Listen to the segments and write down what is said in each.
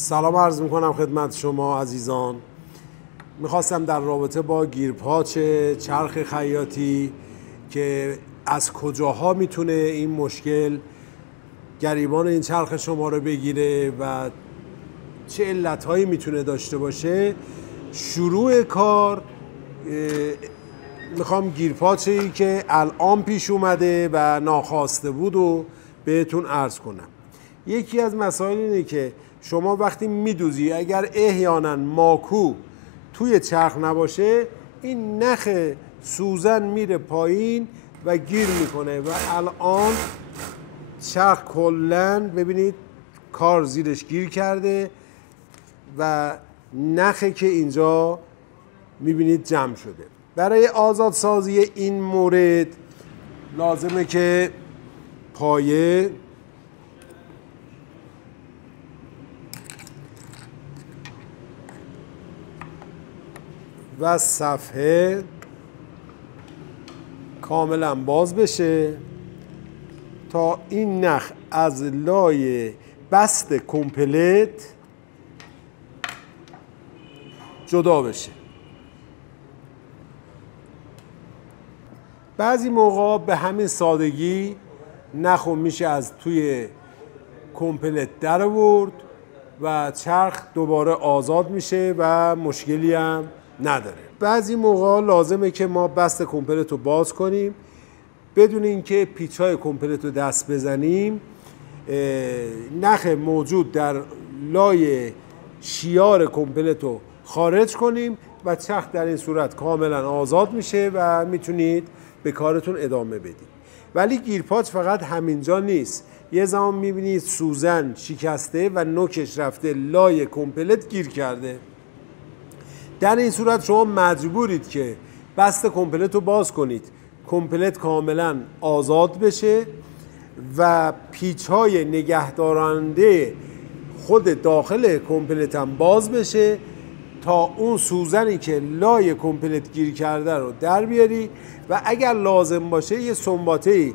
سلام عرض میکنم خدمت شما عزیزان. میخواستم در رابطه با گیرپاچ چرخ خیاطی که از کجاها میتونه این مشکل گریبان این چرخ شما رو بگیره و چه علتهایی میتونه داشته باشه. شروع کار میخوام گیرپاچی که الان پیش اومده و ناخواسته بود و بهتون عرض کنم. یکی از مسائل اینه که شما وقتی میدوزی اگر احیانا ماکو توی چرخ نباشه این نخ سوزن میره پایین و گیر میکنه و الان چرخ کلن ببینید کار زیرش گیر کرده و نخی که اینجا میبینید جمع شده. برای آزادسازی این مورد لازمه که پایه و صفحه کاملا باز بشه تا این نخ از لای بست کمپلت جدا بشه. بعضی موقع به همین سادگی نخو میشه از توی کمپلت در آورد و چرخ دوباره آزاد میشه و مشکلی هم نداره. بعضی موقع لازمه که ما بست کمپلت رو باز کنیم بدون اینکه پیچ‌های کمپلت رو دست بزنیم. نخ موجود در لای شیار کمپلت رو خارج کنیم و چرخ در این صورت کاملا آزاد میشه و میتونید به کارتون ادامه بدید. ولی گیرپاچ فقط همینجا نیست. یه زمان میبینید سوزن شکسته و نوکش رفته لای کمپلت گیر کرده. در این صورت شما مجبورید که بست کمپلت رو باز کنید، کمپلت کاملا آزاد بشه و پیچ‌های نگهدارنده خود داخل کمپلت هم باز بشه تا اون سوزنی که لای کمپلت گیر کرده رو در بیاری و اگر لازم باشه یه سنباته‌ای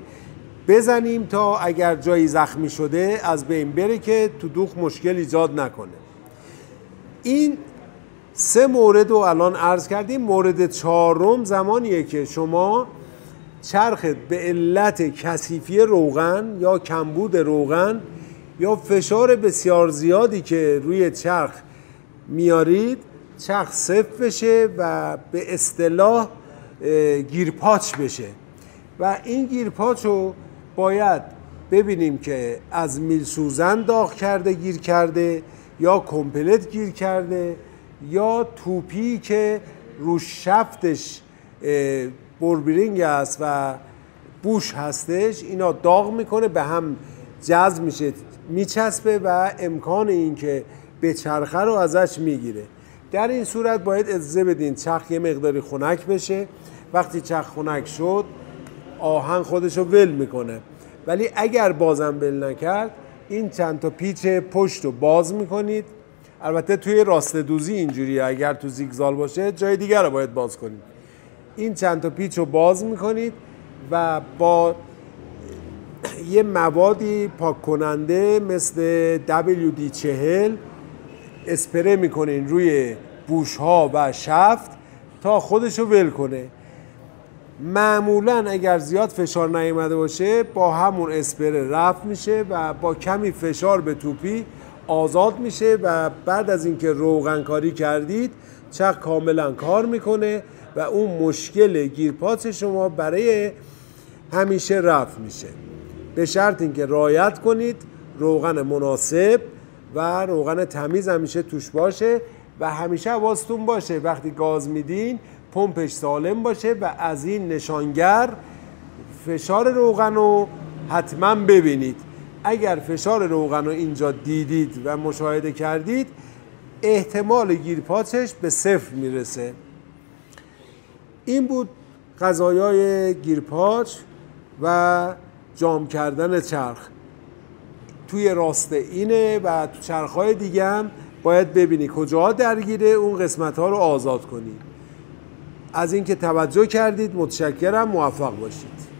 بزنیم تا اگر جایی زخمی شده از بین بره که تو دوخ مشکل ایجاد نکنه. این 3 مورد رو الان عرض کردیم. مورد 4 زمانیه که شما چرخت به علت کثیفی روغن یا کمبود روغن یا فشار بسیار زیادی که روی چرخ میارید چرخ صفر بشه و به اصطلاح گیرپاچ بشه و این گیرپاچ رو باید ببینیم که از میل سوزن داغ کرده گیر کرده یا کمپلت گیر کرده یا توپی که رو شفتش بوربرینگ است و بوش هستش اینا داغ میکنه به هم جذب میشه میچسبه و امکان این که به چرخه رو ازش میگیره. در این صورت باید اجازه بدین چرخ یه مقداری خنک بشه. وقتی چرخ خنک شد آهن خودش رو ول میکنه ولی اگر بازم ول نکرد این چند تا پیچ پشت رو باز میکنید. البته توی راست دوزی اینجوریه، اگر تو زیگزال باشه جای دیگر رو باید باز کنید. این چند تا پیچ رو باز میکنید و با یه موادی پاک کننده مثل WD-40 اسپری میکنین روی بوش ها و شفت تا خودش رو ول کنه. معمولا اگر زیاد فشار نیامده باشه با همون اسپری رفع میشه و با کمی فشار به توپی آزاد میشه و بعد از اینکه روغن کاری کردید چرخ کاملا کار میکنه و اون مشکل گیرپاچ شما برای همیشه رفع میشه. به شرط اینکه رعایت کنید روغن مناسب و روغن تمیز همیشه توش باشه و همیشه حواستون باشه وقتی گاز میدین پمپش سالم باشه و از این نشانگر فشار روغن رو حتما ببینید. اگر فشار روغن رو اینجا دیدید و مشاهده کردید احتمال گیرپاچش به 0 میرسه. این بود قضایای گیرپاچ و جام کردن چرخ. توی راسته اینه و تو چرخهای دیگه هم باید ببینی کجاها درگیره اون قسمت ها رو آزاد کنی. از اینکه توجه کردید متشکرم. موفق باشید.